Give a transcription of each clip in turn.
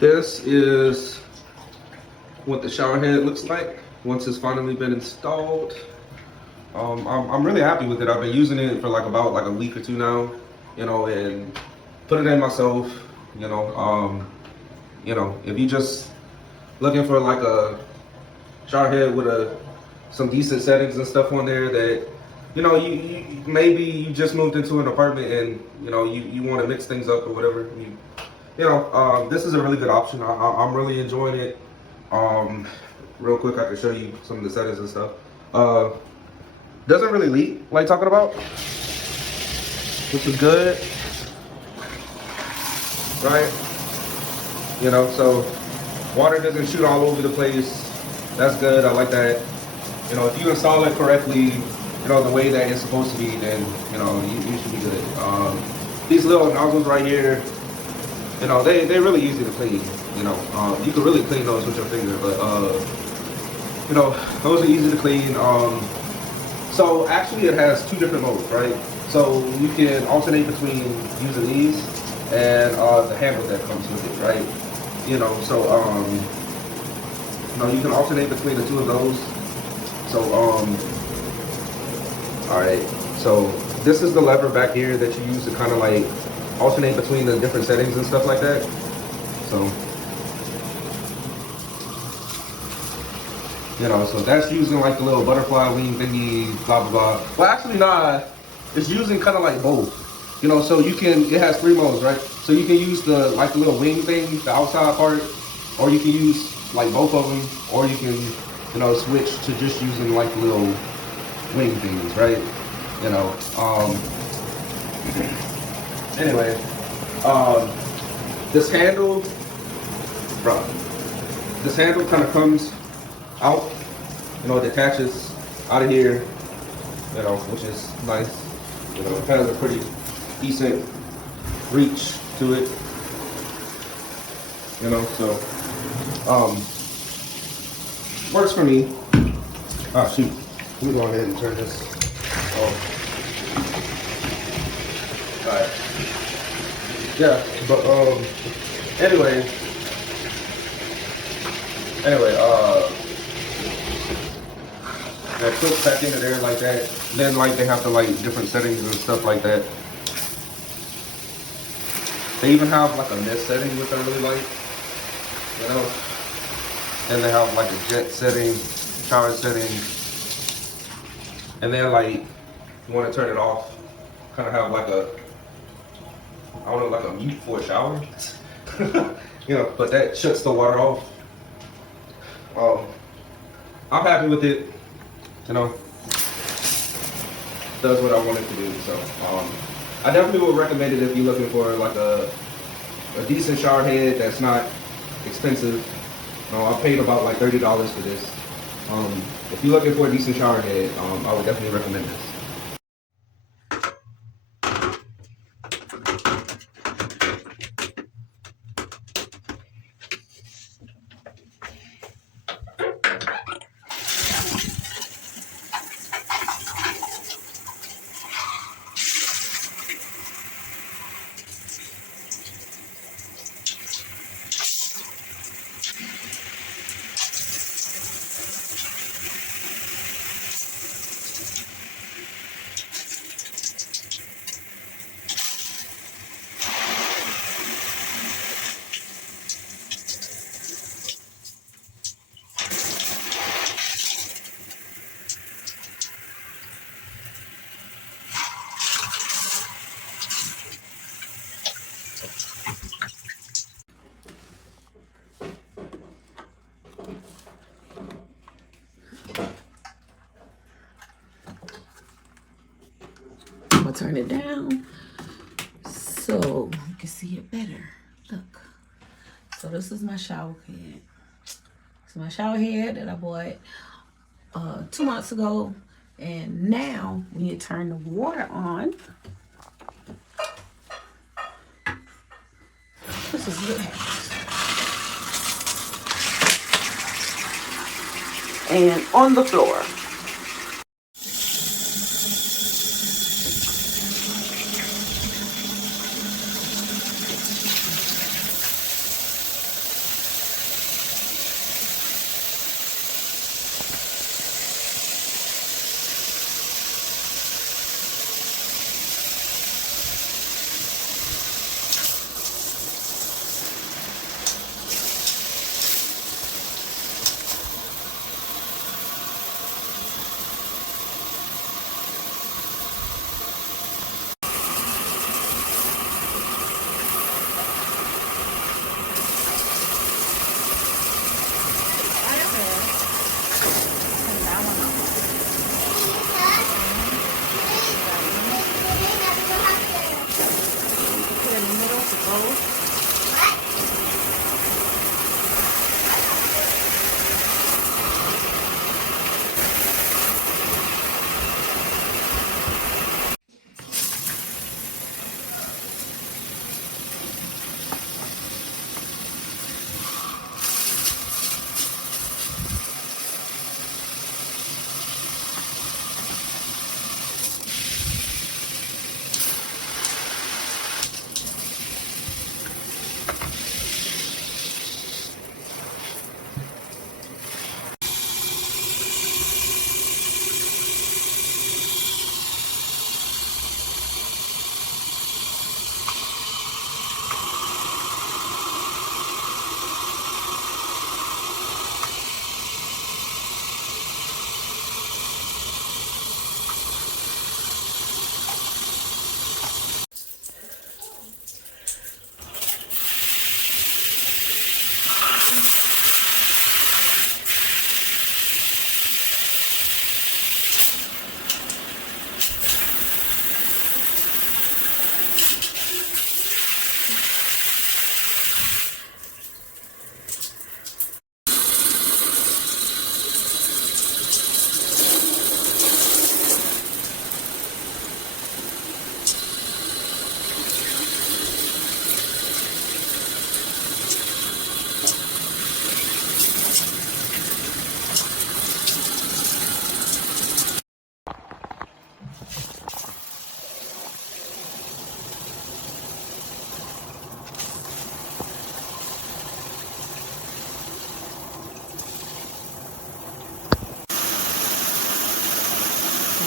This is what the shower head looks like once it's finally been installed. I'm really happy with it. I've been using it for about a week or two now, and put it in myself, if you just looking for like a shower head with some decent settings and stuff on there that, you maybe you just moved into an apartment and, you want to mix things up or whatever. This is a really good option. I'm really enjoying it. Real quick, I can show you some of the settings and stuff. Doesn't really leak, like talking about, which is good, right? So water doesn't shoot all over the place. That's good. I like that. If you install it correctly, the way that it's supposed to be, then you should be good. These little nozzles right here, they're really easy to clean. You can really clean those with your finger, but those are easy to clean. So actually, it has two different modes, right? So you can alternate between using these and the handle that comes with it, right? So you can alternate between the two of those. So all right. So this is the lever back here that you use to kind of like alternate between the different settings and stuff like that. So so that's using like the little butterfly wing thingy, blah blah blah. Well, actually, nah, it's using kind of like both. So it has three modes, right? So you can use the little wing thing, the outside part, or you can use like both of them, or you can switch to just using like the little wing things, right? Anyway, this handle, this handle kind of comes out, it detaches out of here, which is nice. It has a pretty decent reach to it, so works for me. Ah, shoot, let me go ahead and turn this off. All right, yeah, but anyway, that clips back into there like that. Then they have the different settings and stuff like that. They even have a mist setting, which I really like. And they have a jet setting, shower setting. And then you want to turn it off, kind of have a mute for a shower. But that shuts the water off. I'm happy with it. Does what I wanted to do. So I definitely would recommend it if you're looking for a decent shower head that's not expensive. I paid about $30 for this. If you're looking for a decent shower head, I would definitely recommend this. Turn it down so you can see it better. Look, so this is my shower head. It's my shower head that I bought 2 months ago, and now when you turn the water on, this is what happens. And on the floor.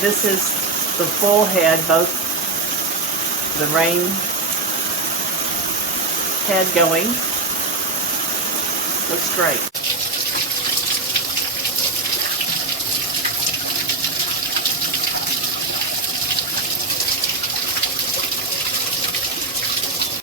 This is the full head, both the rain head going. Looks great.